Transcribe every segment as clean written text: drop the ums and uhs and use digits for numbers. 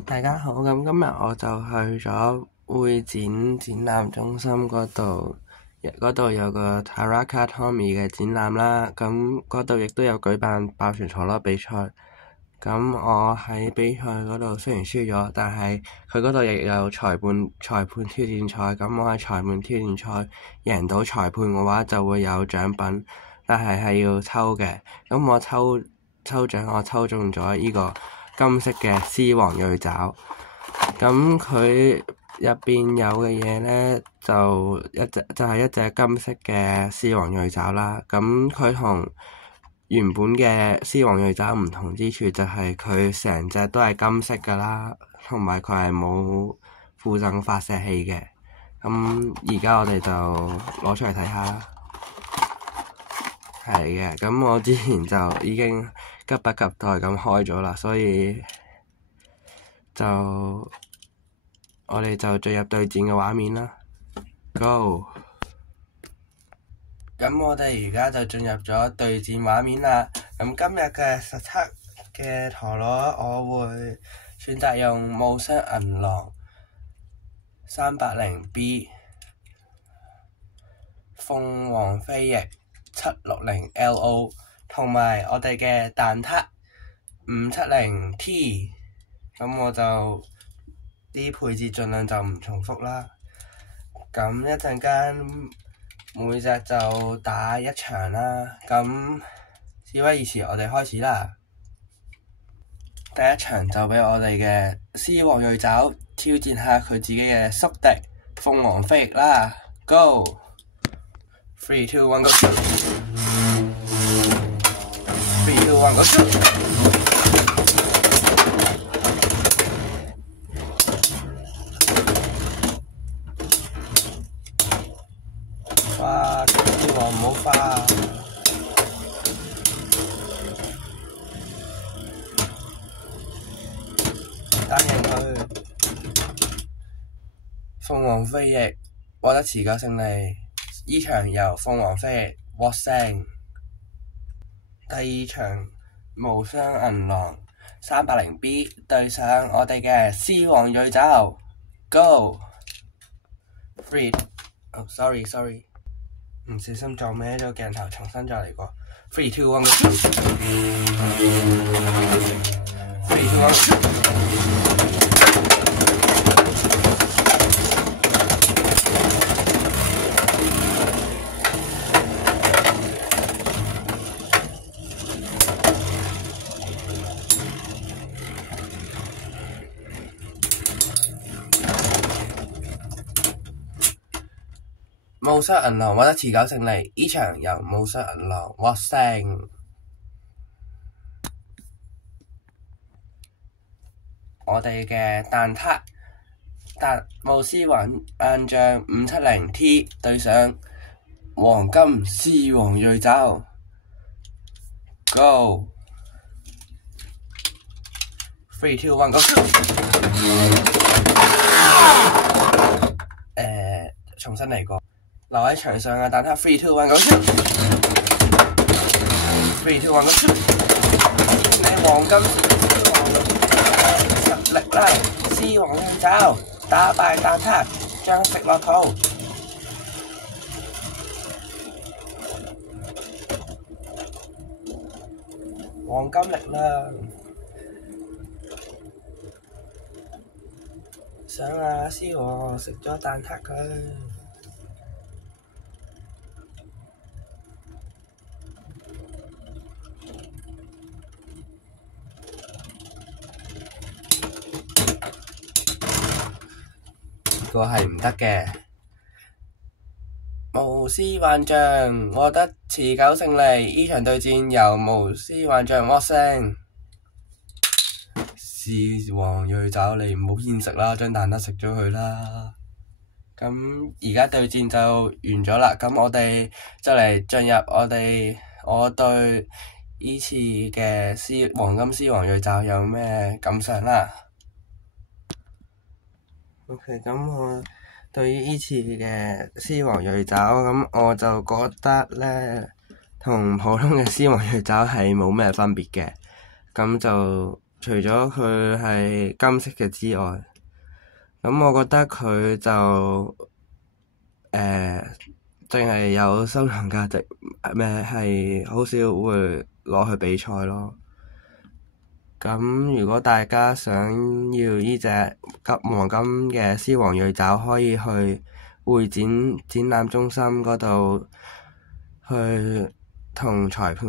大家好，咁今日我就去咗會展展覽中心嗰度有個 Taraka Tommy 嘅展覽啦，咁嗰度亦都有舉辦爆旋陀螺比賽。咁我喺比賽嗰度雖然輸咗，但係佢嗰度亦有裁判挑戰賽。咁我喺裁判挑戰賽贏到裁判嘅話，就會有獎品，但係要抽嘅。咁我抽獎，我抽中咗呢個金色嘅獅王鋭爪。咁佢入邊有嘅嘢咧，就係一隻金色嘅獅王鋭爪啦。咁佢同原本嘅獅王鋭爪唔同之處就係佢成隻都係金色噶啦，同埋佢係冇附贈發射器嘅。咁而家我哋就攞出嚟睇下。係嘅，咁我之前就已經急不及待咁開咗啦，所以我哋就進入對戰嘅畫面啦。Go！ 咁我哋而家就進入咗對戰畫面啦。咁今日嘅實測嘅陀螺，我會選擇用霧雙銀狼 380B、鳳凰飛翼760LO 同埋我哋嘅蛋撻 570T。咁我就啲配置盡量就唔重複啦。咁一陣間每隻就打一場啦。咁事不宜遲，我哋開始啦。第一場就俾我哋嘅獅王鋭爪挑戰下佢自己嘅宿敵鳳凰飛翼啦。Go！ 3, 2, 1, go！ 3, 2, 1, go！哇！獅王唔好花啊！打贏佢，鳳凰飛翼獲得持久勝利。依場由鳳凰飛翼獲勝。第二場霧雙銀狼 380B 對上我哋嘅獅王鋭爪。Go！ 3 sorry 唔小心撞歪咗鏡頭，重新再嚟過。3, 2, 1, go！ 3, 2, 1, go！霧雙銀狼獲得持久勝利，依場由霧雙銀狼獲勝。我哋嘅蛋撻霧獅王硬將 570T 對上黃金獅王鋭爪。Go！ 3, 2, 1, go！ 重新嚟過。留喺場上嘅蛋撻 3, 2, 1, go！ 3, 2, 1, go！ 你黃金實力啦，獅王鋭爪打敗蛋撻，將食落肚。黃金力量，想啊，獅王食咗蛋撻佢。呢個係唔得嘅。巫師幻象獲得持久勝利，呢場對戰由巫師幻象獲勝。獅王鋭爪，你唔好牽食啦，將蛋撻食咗佢啦。咁而家對戰就完咗啦。咁我哋就嚟進入我對呢次嘅黃金獅王鋭爪有咩感想啦。OK， 咁我對於呢次嘅獅王鋭爪，咁我就覺得咧，同普通嘅獅王鋭爪係冇咩分別嘅。咁就除咗佢係金色嘅之外，咁我覺得佢就淨係有收藏價值，咩係好少會攞去比賽咯。咁如果大家想要呢隻黃金嘅獅王鋭爪，可以去會展展覽中心嗰度去同裁判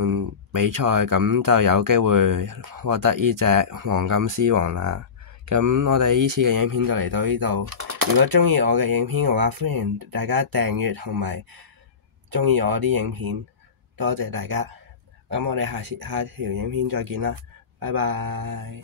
比賽，咁就有機會獲得呢隻黃金獅王啦。咁我哋呢次嘅影片就嚟到呢度。如果鍾意我嘅影片嘅話，歡迎大家訂閱同埋鍾意我啲影片，多謝大家。咁我哋下條影片再見啦，拜拜。